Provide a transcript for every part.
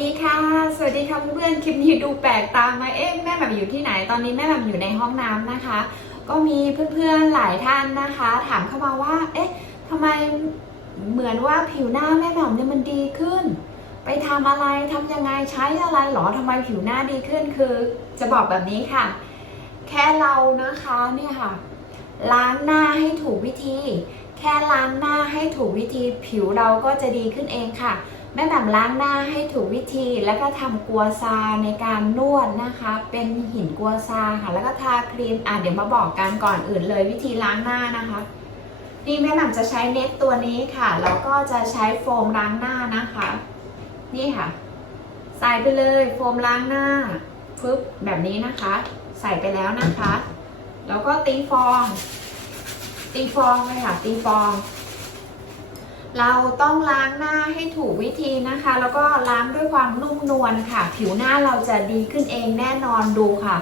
ดีค่ะ สวัสดีค่ะเพื่อนๆ คลิปนี้ดูแปลกตาไหมเอ๊ะแม่แบบอยู่ที่ไหน ตอนนี้แม่แบบอยู่ในห้องน้ำนะคะ ก็มีเพื่อนๆหลายท่านนะคะ ถามเข้ามาว่า เอ๊ะทำไมเหมือนว่าผิวหน้าแม่แบบเนี่ยมันดีขึ้น ไปทำอะไรทำยังไงใช้อะไรหรอทำไมผิวหน้าดีขึ้นคือ จะบอกแบบนี้ค่ะ แค่เรานะคะเนี่ยค่ะ ล้างหน้าให้ถูกวิธี แค่ล้างหน้าให้ถูกวิธี ผิวเราก็จะดีขึ้นเองค่ะ แม่แบบล้างหน้าให้ถูกวิธีแล้วก็ทำกัวซาในการนวดนะคะ เป็นหินกัวซาค่ะแล้วก็ทาครีมอะเดี๋ยวมาบอกกันก่อนอื่นเลยวิธีล้างหน้านะคะนี่แม่แบบจะใช้เน็ตตัวนี้ค่ะแล้วก็จะใช้โฟมล้างหน้านะคะ นี่ค่ะ ใส่ไปเลยโฟมล้างหน้าฟึบแบบนี้นะคะ ใส่ไปแล้วนะคะ แล้วก็ตีฟอง ตีฟองเลยค่ะ ตีฟอง เราต้องล้างหน้าให้ถูกวิธีนะคะ แล้วก็ล้างด้วยความนุ่มนวลค่ะ ผิวหน้าเราจะดีขึ้นเองแน่นอนดูค่ะ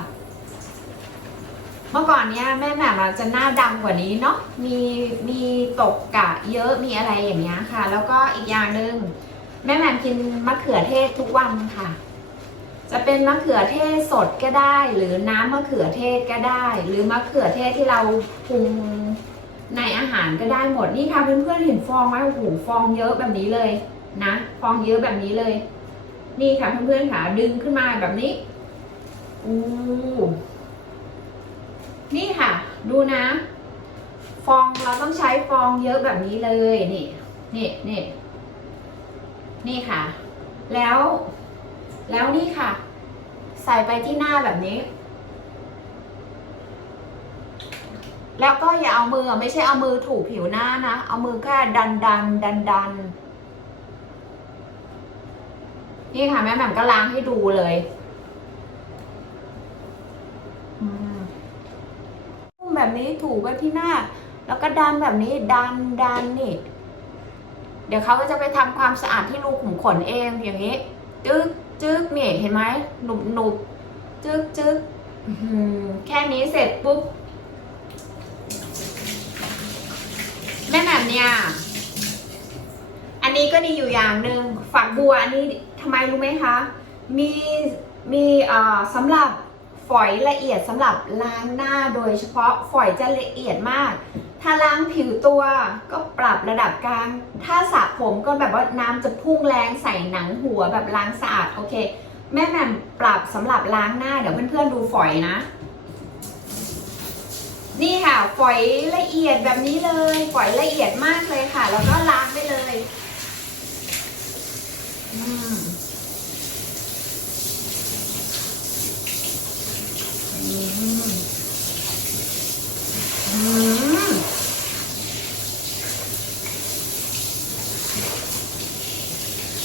เมื่อก่อนเนี้ยแม่แหม่มจะหน้าดำกว่านี้เนาะมีมีตกกะเยอะมีอะไรอย่างเงี้ยค่ะ แล้วก็อีกอย่างหนึ่งแม่แหม่มกินมะเขือเทศทุกวันค่ะ จะเป็นมะเขือเทศสดก็ได้ หรือน้ำมะเขือเทศก็ได้ หรือมะเขือเทศที่เราปรุง ในอาหารก็ได้หมดนี่ค่ะเพื่อนๆเห็นฟองไหมโอ้โหฟองเยอะแบบนี้เลยนะ ฟองเยอะแบบนี้เลย นี่ค่ะเพื่อนๆค่ะดึงขึ้นมาแบบนี้อู้นี่ค่ะ ดูนะ ฟองเราต้องใช้ฟองเยอะแบบนี้เลยนี่นี่นี่นี่ค่ะ แล้ว แล้วนี่ค่ะ ใส่ไปที่หน้าแบบนี้ แล้วก็อย่าเอามือไม่ใช่เอามือถูผิวหน้านะ เอามือแค่ดันดันดันดันนี่ค่ะแม่แหม่มก็ล้างให้ดูเลยอืมแบบนี้ถูไปที่หน้า แล้วก็ดันแบบนี้ดันดันนี่ เดี๋ยวเขาก็จะไปทำความสะอาดที่รูขุมขนเองอย่างนี้ จึ๊กจึ๊กนี่เห็นไหมหนุบหนุบจึ๊กจึ๊กแค่นี้เสร็จปุ๊บ แม่แบบ เนี่ย อันนี้ก็ดีอยู่อย่างหนึ่งฝักบัวอันนี้ทำไมรู้ไหมคะ มีมีเอ่อสำหรับฝอยละเอียดสำหรับล้างหน้าโดยเฉพาะฝอยจะละเอียดมาก ถ้าล้างผิวตัวก็ปรับระดับกลาง ถ้าสระผมก็แบบว่าน้ำจะพุ่งแรงใส่หนังหัวแบบล้างสะอาดโอเค แม่แม่ปรับสำหรับล้างหน้าเดี๋ยวเพื่อนๆดูฝอยนะ นี่ค่ะฝอยละเอียดแบบนี้เลยฝอยละเอียดมากเลยค่ะ แล้วก็ล้างไปเลย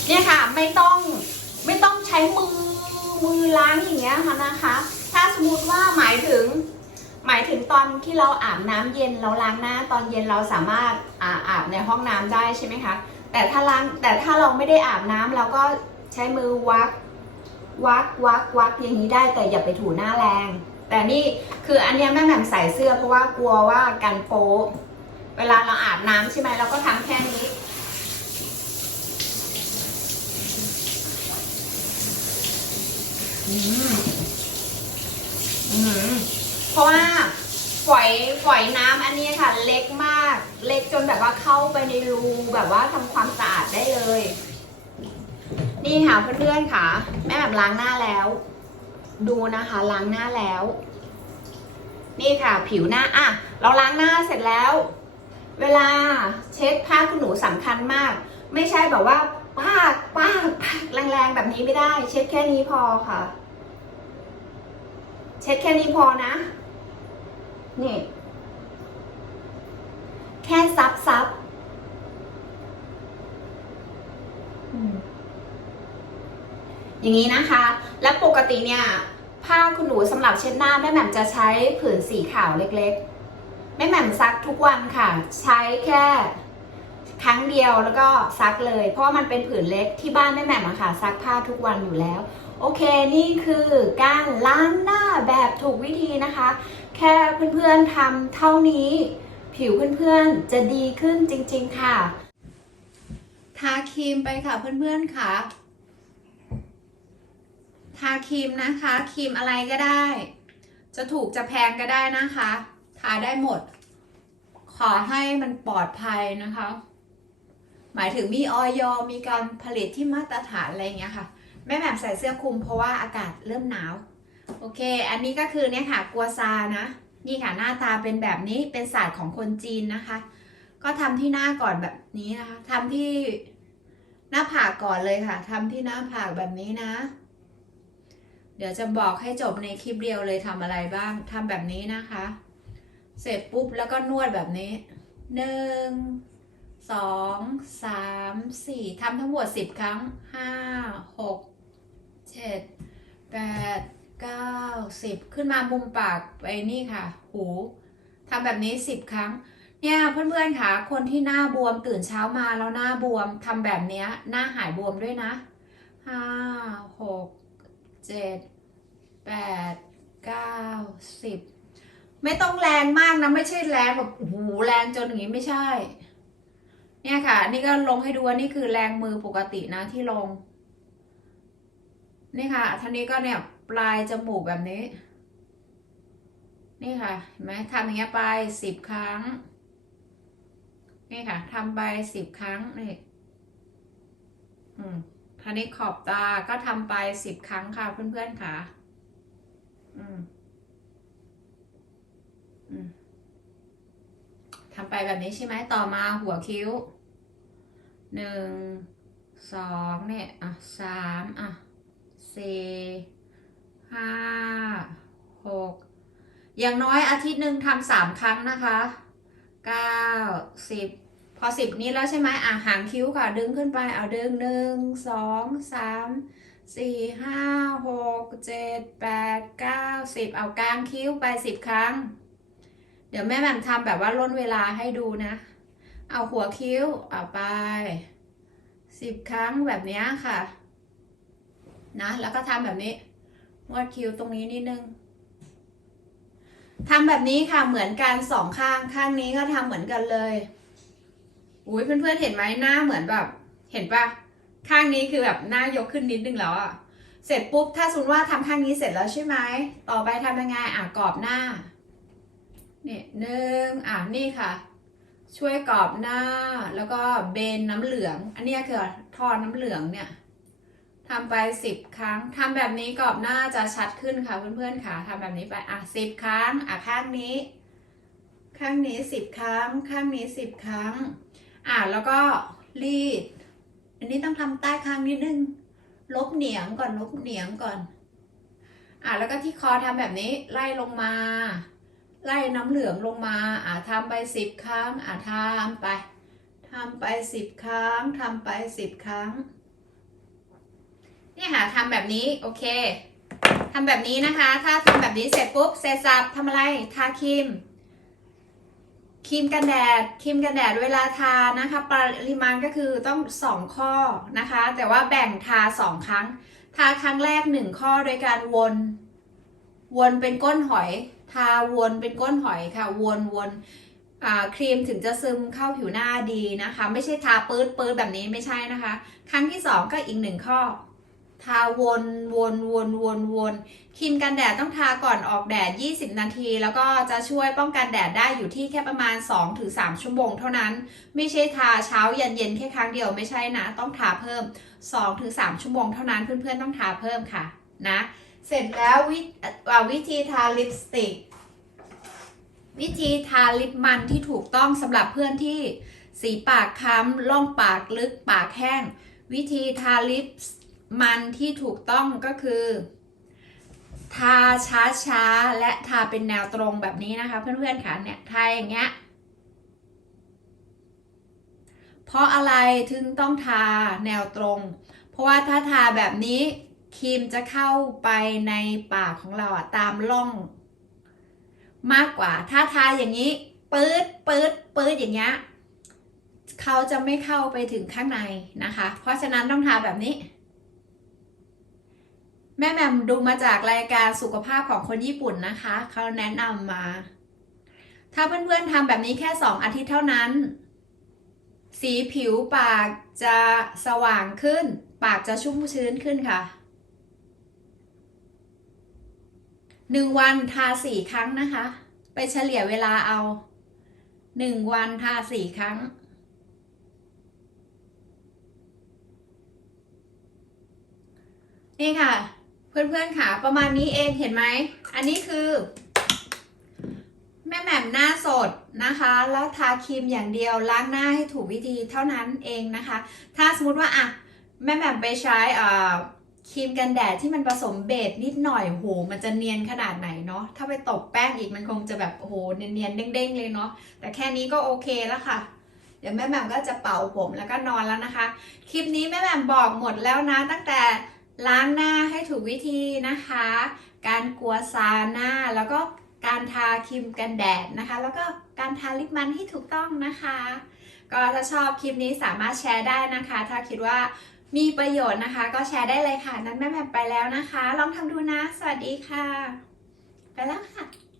เนี่ยค่ะไม่ต้องไม่ต้องใช้มือมือล้างอย่างเงี้ยค่ะนะคะ ถ้าสมมติว่าหมายถึง มายถึงตอนที่เราอาบน้ำเย็นเราล้างหน้าตอนเย็นเราสามารถอาอาบในห้องน้ำได้ใช่ไหมคะ แต่ถ้าล้างแต่ถ้าเราไม่ได้อาบน้ำเราก็ใช้มือวักวักวักวักอย่างนี้ได้แต่อย่าไปถูหน้าแรง แต่นี่คืออันนี้แม่แหม่มใส่เสื้อเพราะว่ากลัวว่ากันโป๊เวลาเราอาบน้ำใช่ไหมเราก็ทำแค่นี้อืมอืม เพราะว่าฝ อยฝอยน้ำอันนี้ค่ะ เล็กมาก เล็กจนแบบว่าเข้าไปในรูแบบว่าทำความสะอาดได้เลย นี่ค่ะเพื่อนๆค่ะ แม่แบบล้างหน้าแล้ว ดูนะคะ ล้างหน้าแล้ว นี่ค่ะ ผิวหน้าอะเราล้างหน้าเสร็จแล้ว เวลาเช็ดผ้าคุณหนูสำคัญมาก ไม่ใช่แบบว่าปากปากปากแรงๆแบบนี้ไม่ได้ เช็ดแค่นี้พอค่ะ เช็ดแค่นี้พอนะ นี่ แค่ซับซับอย่างนี้นะคะ และปกติเนี่ย ผ้าคุณหนูสำหรับเช็ดหน้าแม่แหม่มจะใช้ผืนสีขาวเล็กๆ แม่แหม่มซักทุกวันค่ะ ใช้แค่ครั้งเดียวแล้วก็ซักเลย เพราะว่ามันเป็นผืนเล็กที่บ้านแม่แหม่มอะค่ะ ซักผ้าทุกวันอยู่แล้ว โอเคนี่คือการล้างหน้าแบบถูกวิธีนะคะ แค่เพื่อนๆทำเท่านี้ ผิวเพื่อนๆจะดีขึ้นจริง ๆ ค่ะ ทาครีมไปค่ะเพื่อนๆค่ะ ทาครีมนะคะครีมอะไรก็ได้ จะถูกจะแพงก็ได้นะคะ ทาได้หมด ขอให้มันปลอดภัยนะคะ หมายถึงมีออยมีการผลิตที่มาตรฐานอะไรเงี้ยค่ะ แม่แหม่มใส่เสื้อคลุมเพราะว่าอากาศเริ่มหนาว โอเค อันนี้ก็คือเนี่ยค่ะกัวซานะ นี่ค่ะหน้าตาเป็นแบบนี้เป็นศาสตร์ของคนจีนนะคะ ก็ทำที่หน้าก่อนแบบนี้นะคะทำที่หน้าผากก่อนเลยค่ะทำที่หน้าผากแบบนี้นะ เดี๋ยวจะบอกให้จบในคลิปเดียวเลยทำอะไรบ้างทำแบบนี้นะคะ เสร็จปุ๊บแล้วก็นวดแบบนี้หนึ่งสองสามสี่ทำทั้งหมดสิบครั้งห้าหก เจ็ดแปดเก้าสิบขึ้นมามุมปากไปนี่ค่ะ หูทำแบบนี้สิบครั้ง เนี่ยเพื่อนๆค่ะ คนที่หน้าบวมตื่นเช้ามาแล้วหน้าบวมทำแบบนี้หน้าหายบวมด้วยนะห้าหกเจ็ดแปดเก้าสิบไม่ต้องแรงมากนะ ไม่ใช่แรงแบบโอ้โหแรงจนอย่างนี้ไม่ใช่ เนี่ยค่ะ นี่ก็ลงให้ดูว่านี่คือแรงมือปกตินะที่ลง นี่ค่ะท่านี้ก็เนี่ยปลายจมูกแบบนี้ นี่ค่ะเห็นไหมทำอย่างเงี้ยไปสิบครั้ง นี่ค่ะทำไปสิบครั้งนี่อืมทีนี้ขอบตาก็ทำไปสิบครั้งค่ะเพื่อนๆค่ะ อืมอืมทำไปแบบนี้ใช่ไหมต่อมาหัวคิ้วหนึ่งสองเนี่ยอะสามอะ สี่ห้าหกอย่างน้อยอาทิตย์หนึ่งทำสามครั้งนะคะเก้าสิบพอสิบนี้แล้วใช่ไหมอะหางคิ้วค่ะ ดึงขึ้นไปเอาดึงหนึ่งสองสามสี่ห้าหกเจ็ดแปดเก้าสิบเอากลางคิ้วไปสิบครั้ง เดี๋ยวแม่แหม่มทำแบบว่าล่นเวลาให้ดูนะ เอาหัวคิ้วเอาไปสิบครั้งแบบนี้ค่ะ นะ แล้วก็ทำแบบนี้นวดคิ้วตรงนี้นิดนึงทำแบบนี้ค่ะเหมือนกันสองข้างข้างนี้ก็ทำเหมือนกันเลยอุ้ยเพื่อนๆเห็นไหมหน้าเหมือนแบบ เห็นปะข้างนี้คือแบบหน้ายกขึ้นนิดนึงแล้วอะเสร็จปุ๊บถ้าสมมติว่าทำข้างนี้เสร็จแล้วใช่ไหมต่อไปทำยังไงอะกรอบหน้าเนี่ยหนึ่งอะนี่ค่ะ ช่วยกรอบหน้าแล้วก็เบนน้ำเหลือง อันนี้คือทอน้ำเหลืองเนี่ย ทำไปสิบครั้งทำแบบนี้กรอบหน้าจะชัดขึ้นค่ะเพื่อนๆค่ะทำแบบนี้ไปอะสิบครั้งอะข้างนี้ ข้างนี้สิบครั้ง ข้างนี้สิบครั้งอะแล้วก็รีด อันนี้ต้องทำใต้คางนิดนึง ลบเหนียงก่อนลบเหนียงก่อนอะแล้วก็ที่คอทำแบบนี้ไล่ลงมา ไล่น้ำเหลืองลงมาอะทำไปสิบครั้งอะทำไปทำไปสิบครั้งทำไปสิบครั้ง เนี่ยค่ะทำแบบนี้โอเคทำแบบนี้นะคะ ถ้าทำแบบนี้เสร็จปุ๊บเสร็จสับทำอะไรทาครีมครีมกันแดดครีมกันแดดเวลาทานะคะ ปริมาณก็คือต้องสองข้อนะคะ แต่ว่าแบ่งทาสองครั้ง ทาครั้งแรกหนึ่งข้อโดยการวน วนเป็นก้นหอย ทาวนเป็นก้นหอยค่ะ วนวนครีมถึงจะซึมเข้าผิวหน้าดีนะคะ ไม่ใช่ทาปื๊ดปื๊ดแบบนี้ไม่ใช่นะคะ ครั้งที่สองก็อีกหนึ่งข้อ ทาวนวนวนวนวนครีมกันแดดต้องทาก่อนออกแดด 20 นาที แล้วก็จะช่วยป้องกันแดดได้อยู่ที่แค่ประมาณ 2-3 ชั่วโมงเท่านั้น ไม่ใช่ทาเช้าเย็นเย็นแค่ครั้งเดียวไม่ใช่นะ ต้องทาเพิ่ม 2-3 ชั่วโมงเท่านั้นเพื่อนๆต้องทาเพิ่มค่ะนะ เสร็จแล้ววิวิธีทาลิปสติกวิธีทาลิปมันที่ถูกต้องสำหรับเพื่อนที่สีปากค้ำล่องปากลึกปากแห้ง วิธีทาลิป มันที่ถูกต้องก็คือ ทาช้าๆ และทาเป็นแนวตรงแบบนี้นะคะ เพื่อนๆค่ะเนี่ยทาอย่างเงี้ยเพราะอะไรถึงต้องทาแนวตรง เพราะว่าถ้าทาแบบนี้ครีมจะเข้าไปในปากของเราอะตามร่อง มากกว่า ถ้าทาอย่างนี้ปื๊ดปื๊ดปื๊ดอย่างเงี้ยเขาจะไม่เข้าไปถึงข้างในนะคะ เพราะฉะนั้นต้องทาแบบนี้ แม่แหม่มดูมาจากรายการสุขภาพของคนญี่ปุ่นนะคะเขาแนะนำมา ถ้าเพื่อนๆทำแบบนี้แค่ 2 อาทิตย์เท่านั้น สีผิวปากจะสว่างขึ้น ปากจะชุ่มชื้นขึ้นค่ะหนึ่งวันทาสี่ครั้งนะคะ ไปเฉลี่ยเวลาเอาหนึ่งวันทาสี่ครั้ง นี่ค่ะ เพื่อนๆค่ะ ประมาณนี้เองเห็นไหม อันนี้คือ แม่แหม่มหน้าสดนะคะ แล้วทาครีมอย่างเดียวล้างหน้าให้ถูกวิธีเท่านั้นเองนะคะ ถ้าสมมติว่าอะแม่แหม่มไปใช้อ่าครีมกันแดดที่มันผสมเบสนิดหน่อยโห มันจะเนียนขนาดไหนเนาะ ถ้าไปตบแป้งอีกมันคงจะแบบโอ้โหเนียนๆเด้งๆเลยเนาะ แต่แค่นี้ก็โอเคแล้วค่ะ เดี๋ยวแม่แหม่มก็จะเป่าผมแล้วก็นอนแล้วนะคะ คลิปนี้แม่แหม่มบอกหมดแล้วนะ ตั้งแต่ล้างหน้า ถูกวิธีนะคะ การกลัวซาหน้า แล้วก็การทาครีมกันแดดนะคะ แล้วก็การทาลิปมันให้ถูกต้องนะคะ ก็ถ้าชอบคลิปนี้สามารถแชร์ได้นะคะ ถ้าคิดว่ามีประโยชน์นะคะ ก็แชร์ได้เลยค่ะ นั้นแม่แหม่มไปแล้วนะคะ ลองทำดูนะ สวัสดีค่ะ ไปแล้วค่ะ